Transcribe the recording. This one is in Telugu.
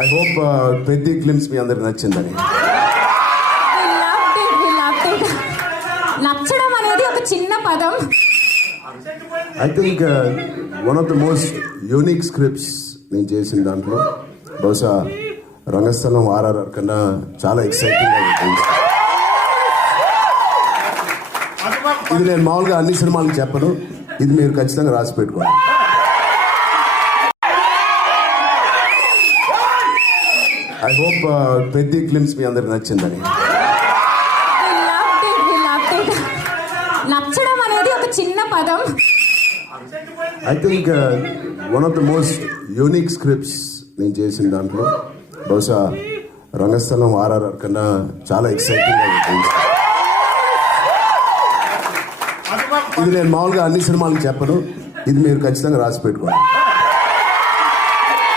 ఐ హోప్ పెద్ద క్లిమ్స్ మీ అందరికి నచ్చిందని. నచ్చడం అనేది ఒక చిన్న పదం. I think one of the most unique scripts నేను చేసిన దాంట్లో బహుశా రంగస్థలం ఆర్ఆర్ఆర్ కన్నా చాలా ఎక్సైటింగ్ ఉంటుంది. ఇది నేను మామూలుగా అన్ని సినిమాలకు చెప్పను, ఇది మీరు ఖచ్చితంగా రాసి పెట్టుకోండి. ఐ హోప్ పెద్ద క్లిమ్స్ మీ అందరికి నచ్చిందని. నచ్చడం అనేది ఒక చిన్న పదం. I think one of the most unique scripts నేను చేసిన దాంట్లో బహుశా రంగస్థలం ఆర్ఆర్ఆర్ కన్నా చాలా ఎక్సైటింగ్ ఉంటుంది. ఇది నేను మామూలుగా అన్ని సినిమాలకు చెప్పను, ఇది మీరు ఖచ్చితంగా రాసి పెట్టుకోండి.